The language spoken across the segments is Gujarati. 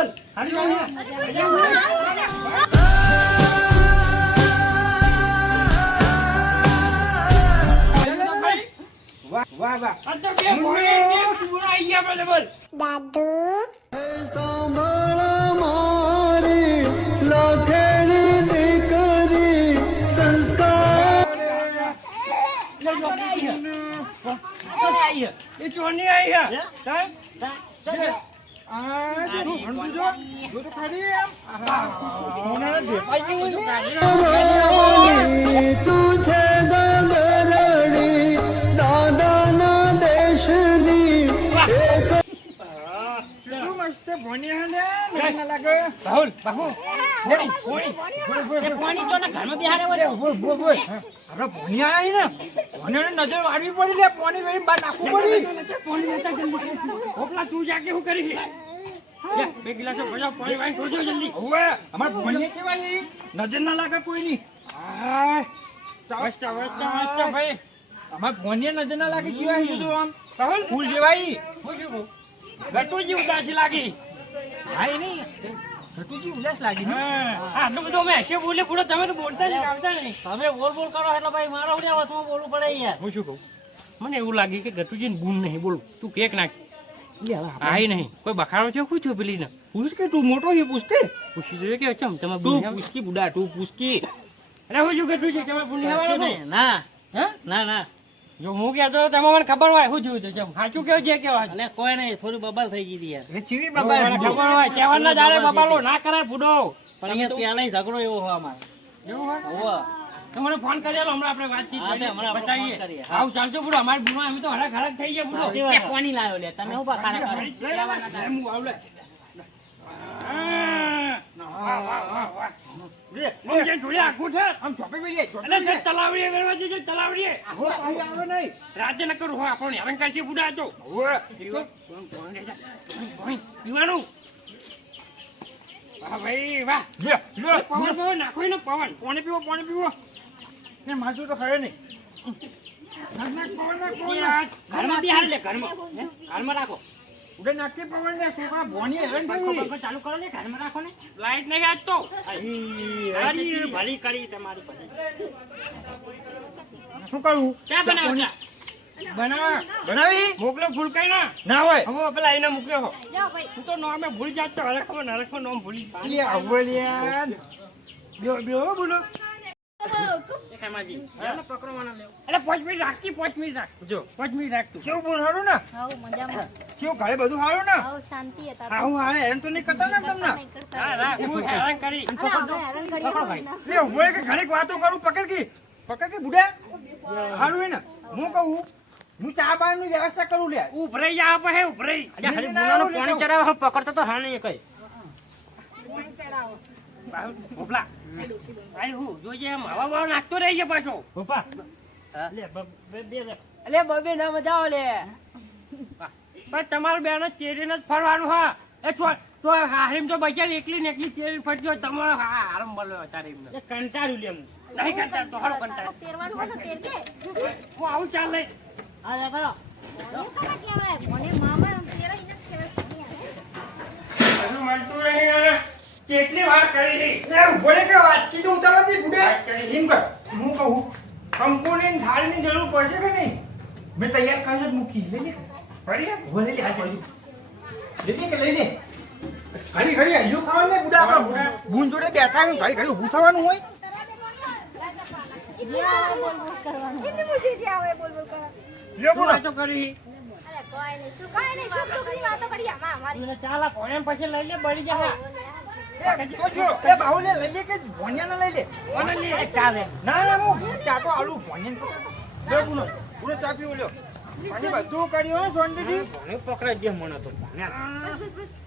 બોલ હારી ચાલ વાહ વાહ વાહ આ તો બે ભોણે બે પૂરા આઈ ગયા બોલ બોલ દાદુ સાંભળ મારી લાખેણી દીકરી સંસ્કાર એ ચોરની આઈ હે જો તો ખાલી એમ તું છે દાદરણી દાદાના દેશની કેટલું મસ્ત ભણ્યા ને ના લાગે રાહુલ બાપુ પાણી ચો ના ઘરમાં બિહારે હોય બોલ બોલ બોલ આપણે ભણ્યા આવી ને ભણ્યાને નજર વાળવી પડી લે પાણી વેરી બહાર નાખવું પડી ઓપલા તું જાકે શું કરી લે બે ગિલાસો ભજા પાણી વાઈ છોડજો જલ્દી હવે અમાર ભણ્યા કેવા છે નજર ના લાગે કોઈની આ વસ્તા ભાઈ અમાર ભણ્યા નજર ના લાગે કેવા છે તો આમ રાહુલ ફૂલ જેવાઈ ગટુજી ઉદાસી લાગી હા એ નહીં ઘટુજી ઉદાસ લાગી ને આટલું બધું અમે હશે બોલે પૂરો તમે તો બોલતા જ આવતા નહીં તમે બોલ બોલ કરો એટલે ભાઈ મારો ઉડે વચમાં બોલવું પડે યાર. હું શું કહું મને એવું લાગ્યું કે ગટુજીને ગુણ નહીં બોલું તું કેક નાખી આઈ નહીં કોઈ બખાડો છે પૂછ્યો પેલી ને પૂછ કે તું મોટો છે પૂછ કે પૂછી જોઈએ કે ચમ તમે તું બુનિયા પૂછકી બુડા તું પૂછકી અરે હું શું ગટુજી તમે બુનિયા વાળો નહીં, ના હે ના ના જો હું કહેતો તમે મને ખબર હોય શું જોયું તો ચમ સાચું કેવું છે કેવા અને કોઈ નહીં થોડી બબાલ થઈ ગઈ હતી યાર. એ ચીવી મને બાબા ખબર હોય કહેવાના જાડે બબાલો ના કરાય ફૂડો પણ અહીંયા પેલા ઝઘડો એવો હોય અમારે. એવું હોય હોવે. તમારે ફોન કરેલો હમણાં આપણે વાતચીત હા, તે કરીએ, હમણાં આપણે બતાવીએ. ફોન કરીએ. આવું ચાલજો પૂરો અમારે બુનો અમે તો હરખ હરખ થઈ ગયા પૂરો સાચી વાત. એ કોની લાવ્યો લે તમે હું બખાડા કરો. હું આવલે વાહ, વાહ, વાહ, વાહ. આમ જે જોડે આખું છે આમ ચોપે બેલી એટલે જે તલાવડીએ વેરવા જજો, તલાવડીએ. હો પાણી આવે નહીં રાજ્ય ન કરું હોય આપણને અલંકાર છે બુડા હતો હો પીવાનું વાહ ભાઈ વાહ લે લે પવન પવન નાખો ને પવન પાણી પીવો એ માથું તો ખરે નહીં નાખ નાખ પવન નાખ પવન નાખ. ઘરમાં બિહાર લે ઘરમાં હે? ઘરમાં રાખો ઉડે નાખી પવન ને છોકરા ભોણી હેરાન પંખો થઈ પંખો ચાલુ કરો ને ઘરમાં રાખો ને લાઈટ નહીં આજ તો તારી ભલી કરી તમારી પછી શું કરું ચા બનાવો ચા બનાવ બનાવી મોકલો ફૂલકાઈ ના ના હોય હવે પેલા આઈને મૂક્યો હો હું તો નામે ભૂલી જાત તો હરખમાં નરખમાં નામ ભૂલી લે આવો લે બ્યો બ્યો બોલો ખેમાજી પકડવાના લેવો એટલે 5 મિનિટ રાખતી 5 મિનિટ રાખ જો 5 મિનિટ રાખ તું કેવું બોલ હારું ને હાઉ મજામાં કેવું ઘરે બધું હારું ને હાઉ શાંતિ હતા હા હું હારે હેરાન તો નહીં કરતા ને તમને હા રાખ હું હેરાન કરી પકડો ભાઈ લે ઉભો કે ઘડીક વાતો કરું પકડ કે બુડા હારું હે ને હું કહું હું ચા બારની વ્યવસ્થા કરું લે ઉભરાઈ જા આપે હે ઉભરાઈ અરે ખાલી બોલાનો પાણી ચડાવે પકડતો તો હા નહીં કઈ ભોપલા આઈ હું જોજે આમ હવા બવા નાખતો રહી છે પાછો ભોપા લે બે અલે બબે ના મજા આવે લે. પણ તમારું બેન ચેરીને જ ફરવાનું હા એ તો હારીમ તો બચારી એકલી ને એકલી ચેરી ફરતી હોય તમારો હારમ બોલ્યો અત્યારે એમને કંટાળ્યું લે હું નહીં કંટાળ તો હારો કંટાળ તેરવાનું હોય તો તેર કે હું આવું ચાલ લઈ આ લે કરો. કહેવાય મને મામા તેરા ઇને જ કહેવાય હજુ મળતું નહીં કેટલી વાર કરી લે ઉભો કે વાત કીધું ઉતારવાથી બુડા એમ કર હું કહું કંકુની થાળીની જરૂર પડશે કે નહીં મેં તૈયાર કરીને જ મૂકી લઈ લે પડી લે ઉભો લઈ લે આ પડ્યું લઈ લે ઘડી હજુ ખાવાનું નહીં બુડા આપણે બૂન જોડે બેઠા હોય ઘડી ઊભું થવાનું હોય જે આવે બોલ બોલ કરવાનું એટલે મુજે જે આવે બોલ બોલ કરવાનું લ્યો બોલો તો કરી અરે કોઈ નહીં શું કાઈ નહીં શું ટુકડી વાતો કરી આમાં અમારી ચાલ આ ભોણે પછી લઈ લે બળી જશે તો જો એ બાહુલે લઈ લે કે ભોણિયાને લઈ લે કોને લે ચાલે ના હું ચાટો આલુ ભોણિયાને લે બોલો બોલો ચા પીવો લ્યો પછી બધું કર્યું હો સોંડડી ભોણે પકડાઈ દે મને તો ભોણે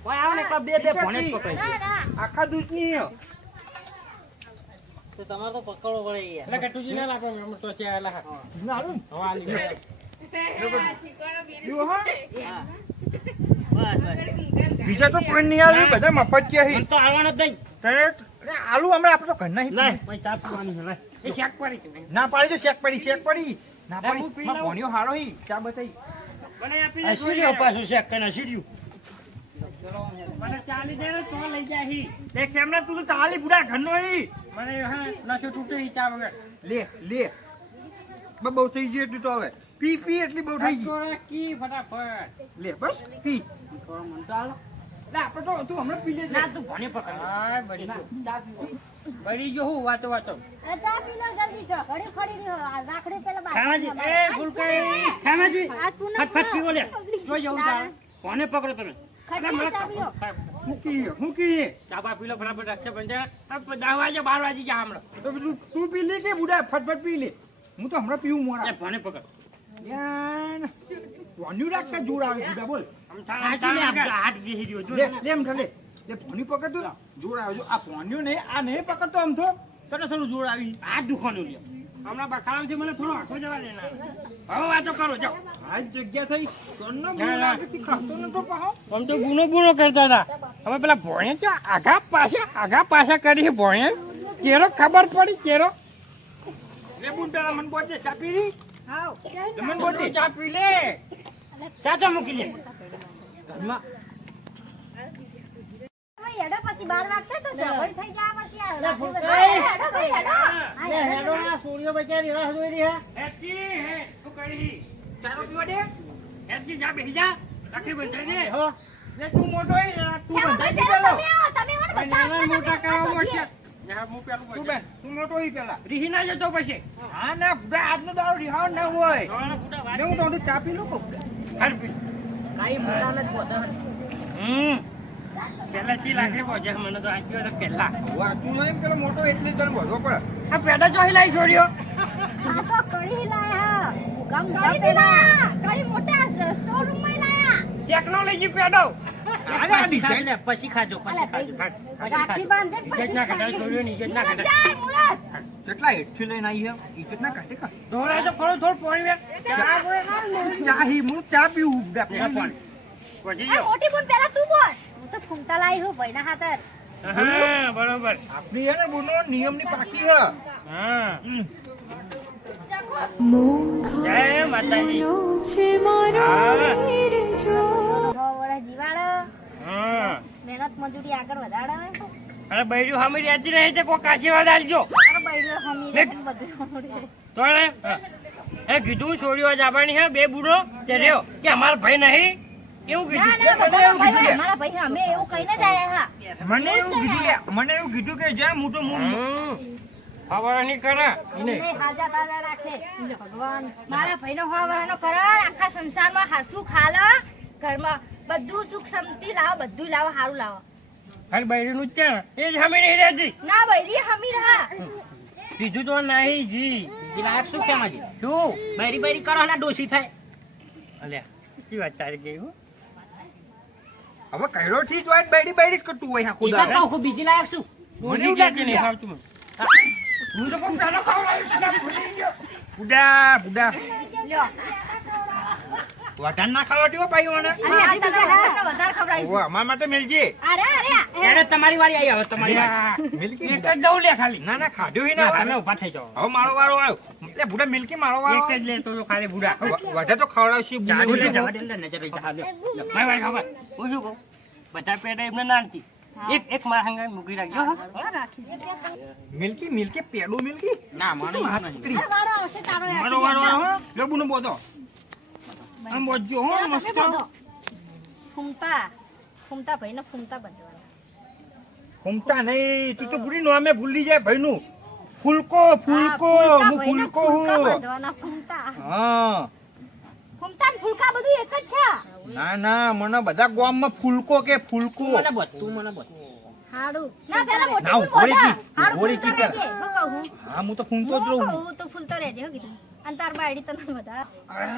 કોઈ આવે ને બે ભોણે જ પકડાઈ દે ના ના આખા દૂધની તો તમારે તો પકડવો પડે યાર. એટલે કટુજી ના લાગો અમે તો છે આલા ના આલુ હવા આલી પીવો હા હા. બસ બસ. બીજા તો કોઈ નહીં આવે બધા મફત કે મને તો આવવાનો જ નહીં અરે આલુ હમણાં આપણે તો ઘરના નહીં પછી ચા પીવાની છે એ શાક પડી છે ના પાડી જો શેક પડી ના ના, હું પડી પી માં લઉં. ભોણિયો હારો હી ચા બતાઈ મને આપીને આ સીડીઓ પાછું શેક કરીને સીડીઓ. મને ચાલી દે ને તો લઈ જાય હી. એ કેમના તું તો ચાલી બુડા ઘરનો ઈ મને હા નશો તૂટે ઈ ચા વગર. લે બહુ થઈ ગયું એટલું તો હવે પી એટલી બહુ થઈ ગઈ થોડા કી ફટાફટ. લે બસ પી થોડો મન તો આલો. લે આપણે તો તું હમણાં પી લેજે ના તું ભણે પકડ. હા બળી ગયો. બળી ગયો હું વાતો. અરે ચા પી લો જલ્દી ચો ઘડી ખડી રહ્યો આ રાખડી પેલા બાર ખામાજી એ ફૂલકાઈ ખામાજી આ પૂનમ ફટફટ પીવો લે. જો જવું તારે. કોને પકડો તમે? ખડી ચા પી લો હું કી ચાપા પી લો ફટાફટ રક્ષાબંધન. આ 10 વાગે 12 વાગે જા હમણાં. તો પેલું તું પી લે કે બુડા ફટફટ પી લે હું તો હમણાં પીવું એ મોડા ભણે પકડ. યાર કોન્યુ રાખતા જોર આવે બુડા બોલ આમ થા- આજો ને થા- આ હાથ બેહી રહ્યો જો. લે એમ ઠલે લે ફોની પકડતો જોર આવે જો આ ફોન્યુ નહીં આ નહીં પકડતો આમ તો તને થોડું જોર આવી આ દુખાનું લ્યો. હમણાં બખાડામાંથી મને થોડો આખો જવા દે ના. હવે વાતો કરો જાઓ. આ જગ્યા થઈ કોનો ના, બોલ ના. આવે ખાતો નતો પાહો આમ તો ગુનો કરતા હતા. હવે પેલા ભોણે તો આગા પાછા કરી ભોણે ચેરો ખબર પડી ચેરો. લે બુન પેલા મન બોલજે ચા પી લી હાવ મન બોલજે ચા પી લે. ચા તો મૂકી લે. ઘરમાં ભાઈ હેડો પછી 12 વાગશે તો ઝઘડ થઈ જાય પછી આ લે, રાખડી ફૂલકાઈ. બધા- હેડો ભાઈ હેડો હા, લે હેડો, હેડો હેડો. આ સોડિયો બચારી રાહ જોઈ રહી હે. હેતજી, હે, શું કરી? ચાલો પીવા દે હેતજી, જા બેસી જા. રાખડી બંધાઈ દે. હો. લે તું મોટો હે તું કેમ બંધાઈ ભાઈ દે પેલા પેલો તમે આવો, તમે મને હવે નાના બતાવો, મોટા તમે કરવા બતાવો. મળશે. જા, હું પેલું તું બોલું. બેન તું મોટો હી પેલા રીહી ના જતો પછી. હા ના બુડા આજનો દાડો રિહાવ ના હોય ધોળા ફૂટા વાત લે હું તો ચા પી લો કો હાલ પી. કાઈ મોટા નથી પોતા. પેલા થી લાગે પહોંચે મને તો આજી વાર પેલા. વાહ તું નહીં પેલો મોટો એટલે તને વધવો પડે આ પેડા ચોહી લાઈ છોડ્યો. આ તો કઢી લાયા ગામ પેલા કઢી મોટા સ્ટોર રૂમ માં લાયા ટેકનોલોજી પેડો. પછી ખાજો લે, પછી ખાજો પછી ખાજો. રાખડી બાંધે ને ઇજ્જત ના કઢાય પછી છોડ્યો ને ઇજ્જત ના કઢાય. જાય મુરત કેટલા હેઠથી લઈને આવી હે ઈજ્જત ના કાઢે કા ધોળા તો થોડું પાણી વેચ. ચા હી હું ચા પીવું બુડા પેલા પાણી. પછી આ જાઓ. મોટી બોન પેલા તું બોલ હું તો ફૂમતા લાવી હું ભાઈના હાથર હા, બરોબર. આપણી હે ને બોનો નિયમની પાકી હે હા. જય માતાજી. હા. વડે જીવાડો હા. મહેનત મજૂરી આગળ વધાડો અરે બૈરું સામે રહેતી નહીં તે કોક આશીર્વાદ આલજો. અરે બૈરો હમી રે બધું તો એ કીધું છોડીઓ જવાની હે બે બુડો તે રહ્યો કે અમારા ભાઈ નહીં એવું ના કીધું. ના બધા ભાઈ અમારા ભાઈ અમે એવું કહીને જ આયા હા મને એવું કીધું કે જા હું તો ખબર નહીં કરે અમને હાજા તાજા રાખે ભગવાન મારા ભાઈનો હોવાનો કરણ આખા સંસારમાં હાસુ ખાલો ઘરમાં બધું સુખ શાંતિ લાવો બધું લાવો સારું લાવો ખાલી બૈરીનું જ છે ને, એ જ સામે નહીં રહેતી. ના બૈરી હમી રહા કીધું તો નહીં જી. લાયક શું કેમ આજે? શું બૈરી બૈરી કરો એટલે ડોસી થાય. અલ્યા શું વાત તારી ગઈ હું હવે કઈરો થી જ વાત બેડી જ કરતું હોય આખું ઈ તો દાડો કહું, બીજી લાયક શું? મને એવું લાગે નહીં લ્યા. ફાવતું મને. હું તો પણ પેલો ખવડાવીશ, એટલે ભૂલી ગયો. બુડા લ્યો વટાણ ના ખાવાતી હો ભાઈ ઓને અને આ તને વધારે ખવડાવીશ અમારા માટે મેલજે અરે અરે એને તમારી વાળી આવી હવે તમારી વાળી. અલ્યા, મિલ્કી એક જ દઉં લે ખાલી. ના ના ખાધું હી ના, ના તમે ઊભા થઈ જાઓ. હવે મારો વારો આવ્યો એટલે બુડા મિલ્કી મારો વારો એક જ લે તો ખાલી બુડા. વઢે તો ખવડાવશે ચાલુ લે, બુડા જવા દે ને, નજર રહી જા. ભાઈ ભાઈ ખબર હું શું કહું બધા પેટા એમને નાનતી એક મારા હંગાઈ મૂકી રાખજો હો. મિલ્કી પેડું મિલ્કી ના, મને એવું નહીં. હાકડી. વારો આવશે તારો મારો વારો આવ્યો હો લે બુનો બોધો આમ બોધજો હો મસ્ત ફૂમતા ભાઈ ને ફૂમતા બંધવાના ઘૂમતા નહીં તું તો પૂરી નામે ભૂલી જાય ભાઈનું ફૂલકો હું ફૂલકો હું બંધવાના ફૂમતા હા ફૂમતા ને ફૂલકા બધું એક જ છે ના ના મને બધા ગામમાં ફૂલકો કે ફૂલકો મને બધું, મને બધું. હાડું ના પેલા મોટી ના, ફૂલ ઘોડી કી, બોલા. હાડું ઘોડી કી ફૂલતો પેલા. રહેજે. હું કહું હું. હા હું તો ફૂમતો જ રહું હું કહું તો ફૂલતો રહેજે હો કીધું અને તાર બાયડી તને બધા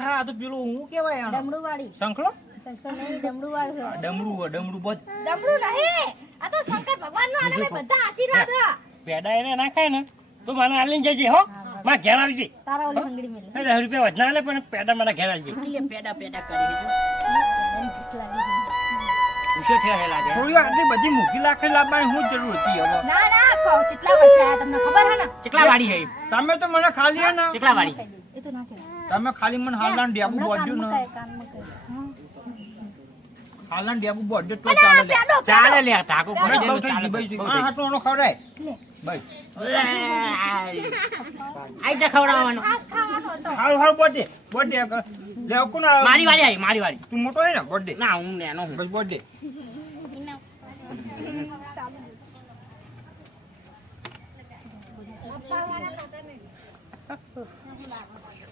હા તો પેલું હું કેવાય આનો ડમડું વાળી શંખલો શંકર નહીં ડમડું વાળું ડમરું બધ ડમડું નહીં આ તો શંકર ભગવાન નું આને બધા આશીર્વાદ હા પેડા એને ના ખાય ને તો મને આલીને જજે હો. મારા ઘેર આવજે. તારા ઓલી હંગડી મેલે 10 રૂપિયા વધના આલે પણ પેડા મારા ઘેર આવજે. એટલે પેડા પેડા કરી દીધું. ના ઉછો થયા લાગે. છોડ્યો આટલી બધી મૂકી લાખે લાવવાની શું જરૂર હતી હવે ના કહો કેટલા વર્ષ આયા તમને ખબર હે ને કેટલા વાળી હે? તમે તો મને ખાલી હે ને કેટલા વાળી? એ તો ના કહેવાય તમે ખાલી મને હાલવાનું ડેબુ બોડ્યું ને કાનમાં કહે હાલના ડેગુ બોર્ડ તો અને આ ચાલે લે. પેડો, ચાલે પેડો. લે ધાકો બસ પડે બહુ થઈ ચાલે ગયું, બસ. બહુ હા, હાટુ આનો ખવડાય. લે. બસ. આઈ જા ખવડાવવાનો ખાસ ખાવાનો હતો. હારું હારું બર્થડે બર્થડે લે કોણ મારી વાળી આવી મારી વાળી તું મોટો હે ને બર્થડે ના હું નેનો હું બસ બર્થડે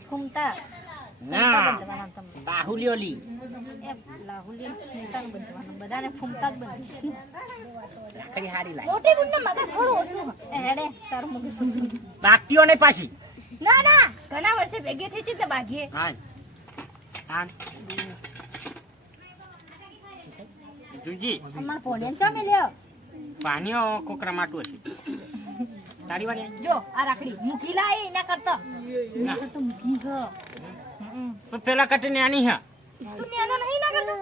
ઘૂમતા. ના બંધવાના તમે. બાહુલ્યો લી એ લાહુલી ફૂમતાનું બંધવાનું. બધાને ફૂમતા જ બંધી. રાખડી હારી લાઈ મોટી બુનને મગજ થોડું ઓછું. હેડે તારું મગજ ઓછું. બાકીઓ ને પાછી ના ના ઘણા વર્ષે ભેગી થઈ છે તો ભાગીએ. હા હા જુજી અમાર ફોડિયન ચો મેલ્યો. પાણીઓ કોકરા માટું હશે તારી વાળી જો આ રાખડી મૂકી લાય એના કરતા. ના. તો મૂકી હ. તો પેલા કટે નાની હા તું નેનો નહીં ના કરતો.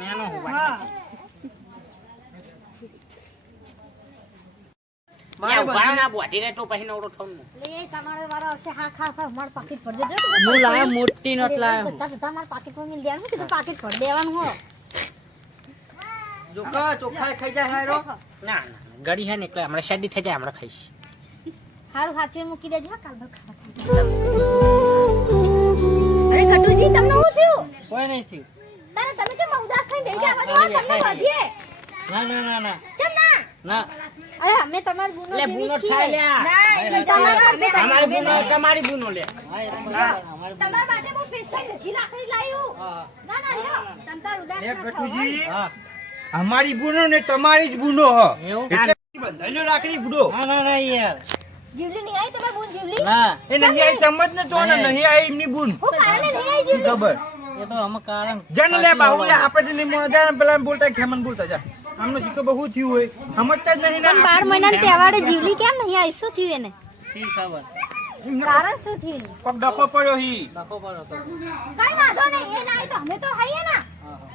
નેનો હું હા. મારે બાણા બોધી રે તો પછી નવરો થવું લે તમારો વારો આવશે. હા ખા ખા માર પાકીટ ભર દેજો. હું લાયો મોટી નોટ લાયો બધા બધા માર પાકીટ પર મિલ દેવાનું કીધું પાકીટ ભર દેવાનું હો. ચોખા ચોખા ખાઈ જાય હારો ના ના ગડી હે ને એટલે હમણાં શેડી થઈ જાય હમણાં ખાઈશ હારું હાચવીને મૂકી દેજો હા, કાલ ભર ખાવા. અરે ખટુજી તમને શું થયું? કોઈ નહીં થયું તારે તમે કેમ ઉદાસ થઈને બેસી આ બાજુ આવો, તમને વધીએ. ના ના ના ના કેમ ના? ના અરે અમે તમારી બુનો લે, જેવી બુનો છીએ. થાય લ્યા. ના, એટલે તમારા અમારી બુનો તમારી બુનો લે તમારા માટે બહુ સ્પેશિયલ નથી લાકડી લાવ્યું. ના ના લ્યો તમ તાર ઉદાસ એ ના થાઓ, ગટુજી હા અમારી બુનો ને તમારી જ બુનો હ એવું? એટલે બંધાયેલો રાખડી બુડો ના ના ના યાર હો. જીવલી નહીં આવી તમારી બુન જીવલી? ના એ નહીં આવી સમજ ને તો ને નહીં આવી એમની બુન હું કારણે નહીં આવી શી જીવલી? ખબર એ તો અમે કારણ જન લે બાહુ લે આપણે નહીં મોડા જાય પેલા બોલતા ખેમન બોલતા જા આમનો શીખો બહુ થયું હોય સમજતા જ નહીં પણ 12 મહિનાના તહેવારે જીવલી કેમ નહીં આવી? શું થયું એને? શી ખબર કારણ શું થયું? પગ ડખો પડ્યો હી ડખો પડો તો કઈ વાંધો નહીં, એ ના આવી તો અમે તો હઈએ ને.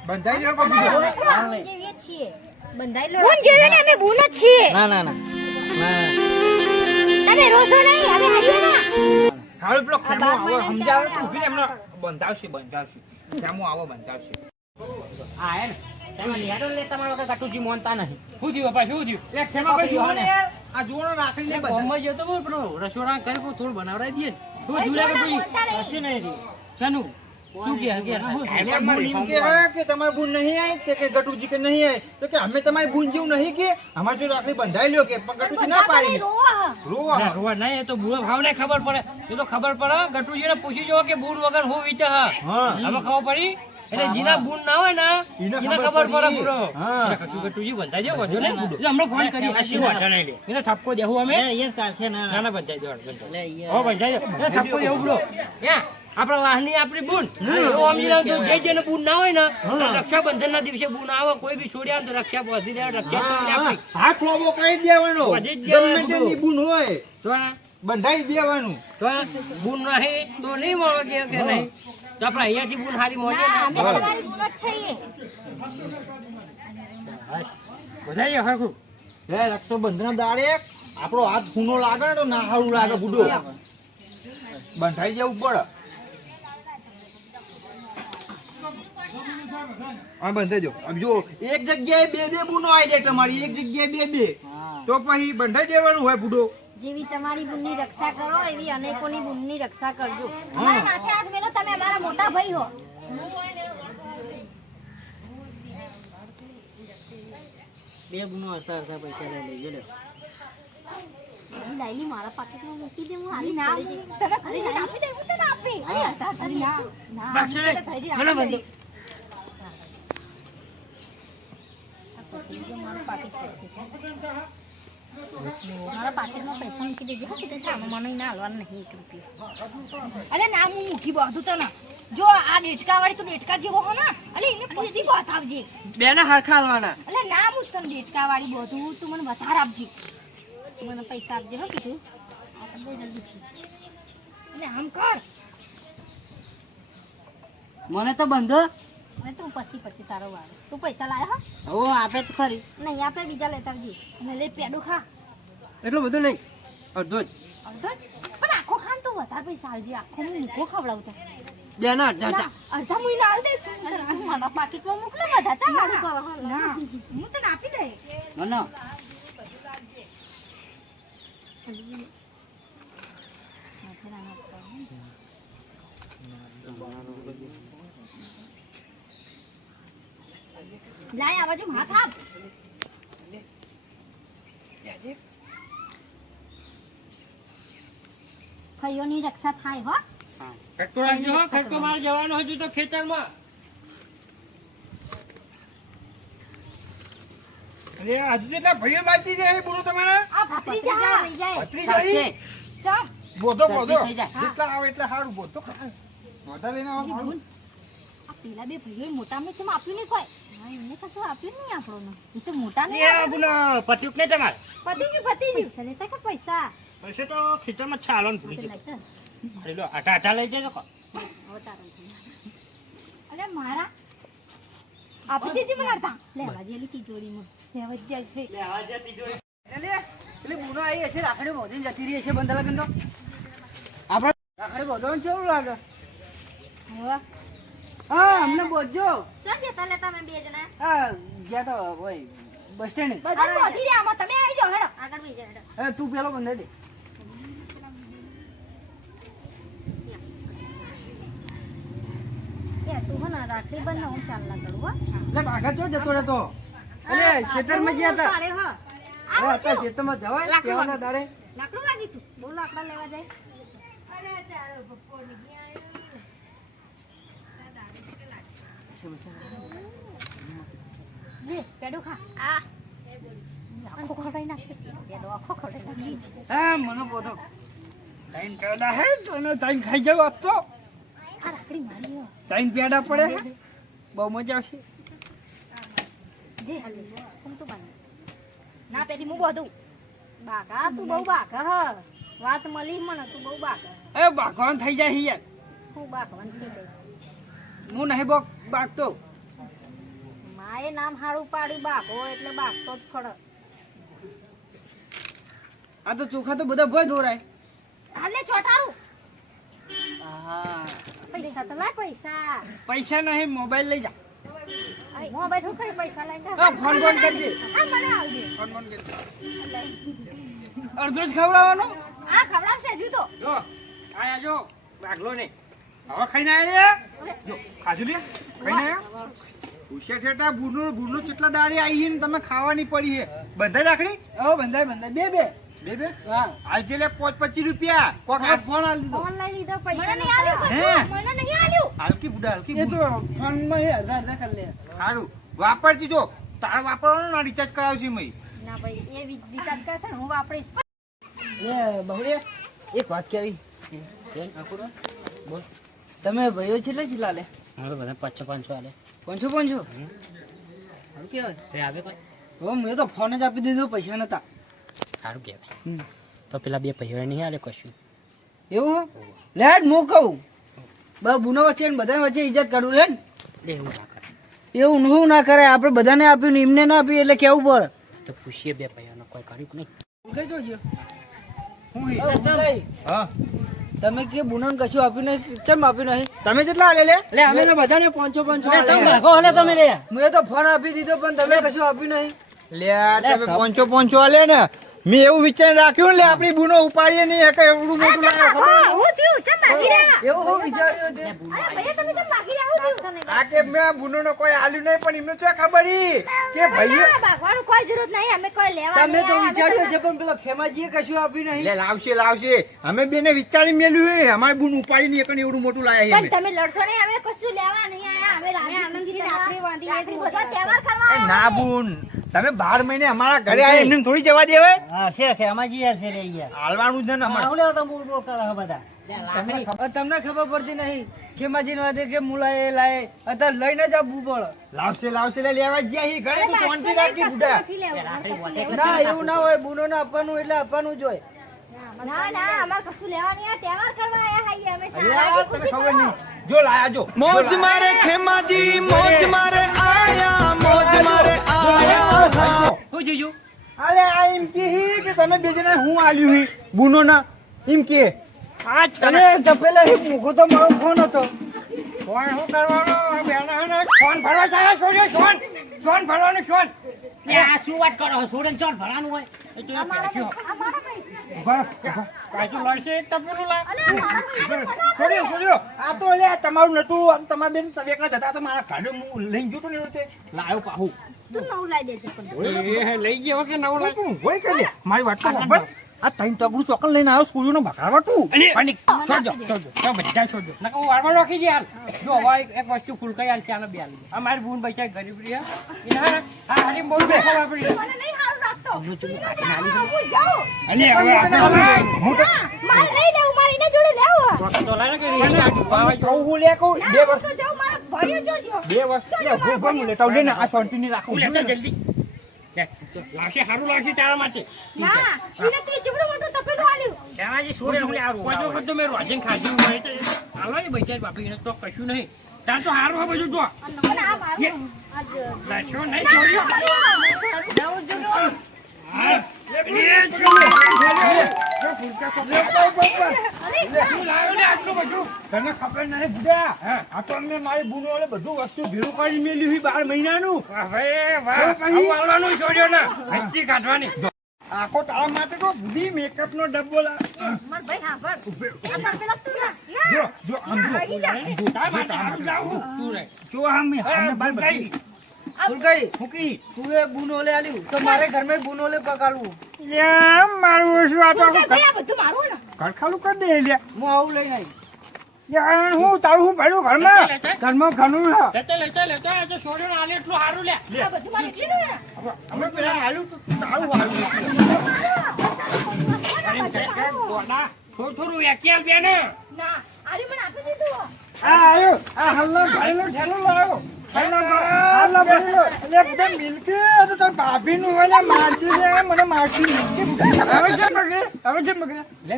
બંધાઈ ગયો પગ બુડો. અમે છો, અમે જેવીએ જ છીએ. બંધાયેલો બુન જેવી ને અમે બુન જ છીએ. ના ના ના ના તમે રોશો નહીં, અમે હઈએ ને. હારું પેલો ખેમો આવો સમજાવે તો ઊભી રે એમનો બંધાવશે ખેમો આવો બંધાવશે આ હે ને તમે લેડો લે તમારો કે ગટુજી મોનતા નહીં શું થયું બાપા શું થયું એ ખેમા ભાઈ જુઓ ને યાર આ જુઓ ને રાખડી ને બંધા ગામમાં જતો બોલ પેલો રસોડા કરી થોડું બનાવડાવી દઈએ ને શું થયું લે ગટુજી? કશું નહીં થયું શાનું શું કે એટલે બુન એમ કે હે કે તમારી બુન નહીં આવી તે કે ગટુજી કે નહીં આવી તો કે અમે તમારી બુન જેવું નહીં કે અમાર જો રાખડી બંધાઈ લ્યો કે પણ ગટુજી ના પાડી રોવા રોવા નહીં એ તો બુરો ભાવને ખબર પડે એ તો ખબર પડે ગટુજીને પૂછી જો કે બુન વગર હું વિચાર હા હવે ખબર પડી એટલે જીના બુન ના હોય ને એને એને ખબર ખબર પડે પડી. બુરો હા. ગટુજી બંધાઈ જાય વધુ ને એટલે હમણાં ફોન કરી કશું વાંધો નહીં લે. એને ઠપકો દેવું અમે એ ચાલશે ના ના ના બંધાઈ જાય લે હો બંધાઈ જાય એને ઠપકો દેવું બુરો ક્યાં આપણા વાહની આપણી બુન એવું સમજી લો તો જે જેને બુન ના હોય ને રક્ષાબંધન ના દિવસે બુન આવે કોઈ બી છોડી આવે તો રક્ષા બાંધી દે રક્ષા કરી આપણી હાથ લોબો કરી દેવાનો બધી જ દેવાનું ગમે તેની બુન હોય તો આ બંધાઈ દેવાનું તો આ બુન નહીં તો નહીં મળે કે નહીં તો આપણે અહીંયાથી બુન હારી મળે અમે તમારી બુન જ છીએ. બધા હરખું લે રક્ષાબંધન દાડે આપણો હાથ ખૂનો લાગે ને તો ના સારું લાગે બુડો બંધાઈ જવું પડે આ બંધાઈ જો આમ જો એક જગ્યાએ બે બે બુનો આવી જાય તમારી એક જગ્યાએ બે તો પછી બંધાઈ દેવાનું હોય બુડો જેવી તમારી બુનની રક્ષા કરો એવી અનેકોની બુનની રક્ષા કરજો. અમારા માથે હાથ મેલો, તમે અમારા મોટા ભાઈ હો. બે ગુનો હસા હસા પૈસા લઈ લેજો લે ઈ લાઈલી મારા પાકીટમાં મૂકી દે, હું હાલી ના તને ઘરે જઈને આપી દે, હું તને આપી. અરે અઢાર તારી ના ના બાક્ષરે, તને ઘરે જઈને મને આપી દે. બંધો. મારા પાકીટમાં પૈસા મૂકી દેજે હો, કીધું સામે મને ના હાલવાનું નહીં 1 રૂપિયા. અરે ના હું મૂકી બધું તને. જો આ ડેટકા વાળી તું ડેટકા જેવો હો ને, અલે એને પૂછી બતાવજે. બેને હરખા હાલવાના અલે ના હું તને ડેટકા વાળી બધું તું મને વધારે આપજે. મને પૈસા આપજે હો કીધું. આપી દે જલ્દીથી. અલે આમ કર. મને તો બંધો અને તું પછી તારો વારો. તું પૈસા લાયા હો? ઓ આપે તો ખરી નહીં આપે બીજા લેતા આવજે. અને લે પેડું ખા. એટલું બધું નહીં અડધો જ અડધો જ? પણ આખો ખાન તું વધારે પૈસા આલજે. આખો હું મૂકો ખવડાવું તો. બેના અડધા અડધા મુઈ લાલ દે મારા પાકીટમાં મોકલો બધા ચા મારું કરો ના હું તને આપી દે ના લાય આ બાજુ હાથ આપ થયોની રક્ષા થાય હો ખટકો રાખજો હો, ખટકો મારે જવાનો હજુ તો ખેતરમાં. અરે આજુ જેટલા ભાઈઓ બાકી છે એ બોલો તમારા આ ભત્રીજા રહી જાય ભત્રીજા ઈ? ચમ બોધો બોધો થઈ જાય. જેટલા આવે એટલા સારું બોધો મોટા લઈને આવો સારું. આ પેલા બે ભાઈઓ મોટા મેં ચમ આપ્યું નહીં કોઈ હા એમને કશું આપ્યું નહીં આપણને એ તો મોટા લે નહીં આ બોલો પત્યુક નહીં તમારે પતિજી પૈસા લેતા કે પૈસા પૈસે તો ખીચામાં છાલો ને ભૂલી લાગતા. જતો. અરે લો આટા લઈ જજો કો. હવે તારું થઈ. અરે મારા આપી દેજે મને અડધા લેવા જેલી તિજોરીમાં લેવા જ જાય છે એટલે બુનો આવી હશે રાખડી બોધીને જતી રહી હશે બંધ લગન તો આપણે રાખડી બોધવાનું કેવું લાગે હવે હા અમને બોધજો ચાલ જતા લેતા મેં બે જણા હા ગયા તો ભાઈ બસ સ્ટેન્ડ બધા બોધી રહ્યા આમાં તમે આવી જાઓ હેડો આગળ બેસી જાઓ હેડો તું પેલો બંધ દે એ તું હે ને રાખડી બંધ હું ચાલ ના કરું હો એટલે બાગા ચો જતો રહેતો અલે ખેતરમાં ગયા હતા પાડે હો અરે અત્યારે ખેતરમાં જવાય કેવાના દાડે લાકડું લાગી તું બહુ લાકડા લેવા જાય અરે ચાલો પપ્પો ની લે પેડું ખા આ આખો ખવડાઈ નાખે પેડો આખો ખવડાઈ નાખી હા મને બોધો ટાઈમ પેડા હે તને ટાઈમ ખાઈ જાવ આપ તો આ રાખડી મારી હો ટાઈમ પેડા પડે હે બહુ મજા આવશે દે હાલે કોમ તો બાને ના પેડી હું બધું બાકા તું બહુ બાકા હ વાત મળી મને તું બહુ બાકા એ બાગવાન થઈ જાય યાર હું બાકવાન થઈ ગઈ હું નહીં બાગતો માએ નામ હારું પાડ્યું બાકો એટલે બાકતો જ ખડો આ તો ચોખા તો બધા ભય દોરાય હાલે ચોટાડું હા પૈસા તો લાય પૈસા પૈસા નહીં મોબાઈલ લઈ જા મોબાઈલ હું કરી પૈસા લાય હા, ફોન બંધ કરજે. હા મને આવજે ફોન બંધ કરજે. અડધો જ ખવડાવવાનો આ ખવડાવશે હજુ તો જો આયા જો બાગલો ને હવે ખાઈને આયા જો ખાજુ લે ખાઈને આયા ઉશે ઠેટા બુનો કેટલા દાડે આવી ને તમે ખાવાની પડી છે બંધાઈ રાખડી ઓ બંધાઈ બે બે હા આજે લે 25 રૂપિયા કોક આ ફોન આલ દીધો ફોન લઈ લીધો પૈસા મને નહીં આલ્યું હે? કશું મને નહીં આલ્યું હલકી બુડા હલકી એ તો ફોન માં હે અડધા કરી લે સારું વાપરજી જો તાર વાપરવાનો ના રિચાર્જ કરાવશી મઈ ના ભાઈ એ વિચાર કરશે ને હું વાપરીશ લે બહુરે એક વાત કેવી બોલ તમે ભાઈઓ છેલ્લા લે મારે બધા 500 આલે 500 સારું કેવાય તે આવે કોઈ હો મેં તો ફોન જ આપી દીધો પૈસા નતા સારું કહેવાય તો પેલા બે ભાઈઓ નહીં આલે કશું એવું લે હું કહું બુનો વચ્ચે ને બધા વચ્ચે ઇજ્જત કરું રે ને એવું ના કરે એવું હું ના કરે આપણે બધાને આપ્યું ને એમને ના આપ્યું એટલે કેવું પડે તો પૂછીએ બે ભાઈઓને કોઈ કર્યું કે નહીં કઈ જોજો હા તમે કે બુનો કશું આપ્યું નહીં કેમ આપ્યું નહીં તમે કેટલા આલે લે અમે તો બધાને 500 તમે લે મેં તો ફોન આપી દીધો પણ તમે કશું આપ્યું નહીં લે તમે 500 આલે ને મેં એવું વિચાર રાખ્યું ને લે આપણી બુનો ઉપાડીએ નહીં કે એવડું મોટું લાગે ખબર હું થયું ચમ માગી રહ્યા એવું હું વિચાર્યું તે ભાઈ તમે ચમ માગી રહ્યા હું થયું આ કે મેં બુનો નો કોઈ આલ્યું નહીં પણ એમને શું ખબર ઈ કે ભાઈઓ બાગવાનું કોઈ જરૂરત નહીં અમે કોઈ લેવા તમે તો વિચાર્યું છે પણ પેલા ખેમાજીએ કશું આપ્યું નહીં લે લાવશે અમે બેને વિચારી મેલ્યું હે અમારી બુન ઉપાડી નહીં એકને એવડું મોટું લાયા પણ તમે લડશો નહીં અમે કશું લેવા નહીં આયા અમે આનંદથી રાખડી બાંધી બધા તહેવાર કરવા એ ના બુન તમે 12 મહિને અમારા ઘરે આવીને એમને થોડી જવા દેવાય હા છે ખેમાજી યાર છે લે યાર હાલવાનું જ ને અમારે આવલે તો બોલ બોલ કરે બધા તમને ખબર પડતી નહીં ખેમાજી નો વાદે કે મુલાએ લાય અત્યારે લઈને જ આવવું પડે લાવશે લે લેવા જ જાય ઘરે તો શાંતિ રાખી બુડા ના એવું ના હોય બુનો ને આપવાનું એટલે આપવાનું જ હોય ના ના અમાર કશું લેવા નહીં આ તહેવાર કરવા આયા હાઈએ અમે અરે સારા તને ખબર નહીં જો લાયા જો મોજ મારે ખેમાજી મોજ મારે આયા મોજ મારે આયા હું જોયું અરે આ એમ કે તમે બે જણા હું આલ્યું હી બુનો ના એમ કે આ અરે તો પેલા એ મૂકો તો મારો ફોન હતો ફોન શું કરવાનો આ બેના હે ને ફોન ભરવા જાય છોડ્યો ફોન ભરવાનો ફોન એ આ શું વાત કરો સોડન ચોટ ભરવાનું હોય એ તો અમારા બેસ્યો ભાઈ કાચું લડશે એક ટપકનું લાવ અલે અમારા ભાઈ છોડ્યો આ તો લે તમારું નતું આમ તમારા બેન તમે એકલા જતા તો મારા ગાડો હું લઈને જોતો ને તે લાયો પાહુ તું નવું લાવી દેજે પણ એ લઈ ગયો કે નવું લાવ હું હોય કે લે મારી વાત તો ખબર આ તૈન ટબડું ચોકન લઈને આવ્યો સ્કૂલનો ભગાડવા તું પાણી છોડજો તો બધા છોડજો નકર હું વારવા રાખી દે હાલ જો હવે એક વસ્તુ ફૂલકાઈ હાલ ચાલે બે હાલ અમારી બૂન બચ્ચા ગરીબ રહ્યા એના આ હરીમ બહુ દેખા વાપરી મને નહીં હારું રાખતો હું જાઉં અને હવે આપણે મારે લઈ લેવું મારે એના જોડે લેવું તો લાગે કે રહી આ બાવા જો કહું હું લે કહું બે વર્ષ તો જાઉં મારા ભાઈઓ જોજો બે વર્ષ લે હું લેતા લે ને આ શાંતિની રાખો હું લેતા જલ્દી લાવશે સારું લાવશે તારા માટે ના એને તે ચીવડો મોટો તપેલું આલ્યું તેમાંથી સોડન હું આવું કોઈ વખત તો મેં રોજન ખાધું હોય તો હાલો ને બચ્ચા બાપી એને તો કશું નહીં તાર તો હારું હોય બધું જો અને આ મારું આજ લાશો નહીં છોડ્યો નવું જૂનું તને ખબર નહીં બુડા આ તો અમને મારી બુનો વાળે બધું વસ્તુ ભેરું કરી મેલ્યું છે 12 મહિનાનું છોડ્યો ને હસ્તી કાઢવાની આખો તારા માટે તો બુધી મેકઅપ નો ડબ્બો લા માર ભાઈ હાંભળ આ તપેલા તું ના જો જો આમ જો આવી જા તારા માટે હારું જાવું તું રે જો આમ બાર બધી ફૂલકાઈ મૂકી તું એ બુનોલે આલ્યું તો મારે ઘરમાં બુનોલે પકાડવું યાર મારું ઓછું આ તો ભાઈ આ બધું મારું ને ઘરખાલું કરી દે લે હું આવું લઈને આવી યાર હું તારું હું ભર્યું ઘરમાં ઘરમાં ઘણું લેતા આ તો છોડ્યો ને આલે એટલું હારું લે આ બધું મારે એટલી ને અમે પેલા આલ્યું તો તારું આલ્યું ગોડા થોડું વેક્યા બે ને ના આરી મને આપી દીધું આ આયો આ હલ્લો ભરેલો ઠેલો લાવ્યો હલ્લો ભરેલો એટલે બધા મિલકે તો તાર ભાભીનું હોય ને મારજી લે મને મારજી હવે છે મગરે લે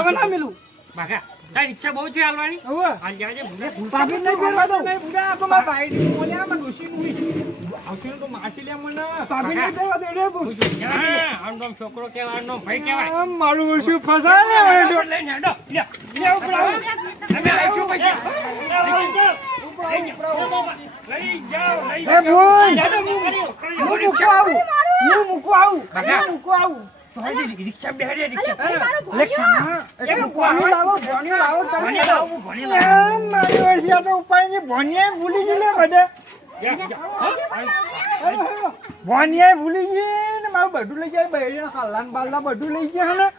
હવે ના મિલું બાકા તારી ઈચ્છા બહુ છે હાલવાની હવે હાલ જાજે ભૂલે ભાભી નહીં બોલવા દો નહીં બુડા આ તો મારા ભાઈની મોને આ મારા ડોશીનું આવશે તો માસી લે મને ભાભી નહીં બોલવા દો લે બુ આનો છોકરો કેવાય આનો ભાઈ કેવાય આ મારું ઓછું ફસા ને હવે તો લઈને હેડો લે ઉપર આવો અમે લઈશું પૈસા લઈ જાઓ લઈ એ બોલ જાઓ હું મૂકવા આવું બાકા. મૂકવા આવું રિક્ષા બેહરે અલે રિક્ષા ભાઈ મારો લે ભાઈઓ એક ભોણિયો લાવો તમે ભણી લાવો ભણી એ મારી વર્ષે આ તો ઉપાય ભોણિયા ભૂલી ગઈ લે બધે ભોણિયા ભૂલી ગઈ ને મારું બધું લઈ જાય બહેરી હાલાન બાલા બધું લઈ ગયા ને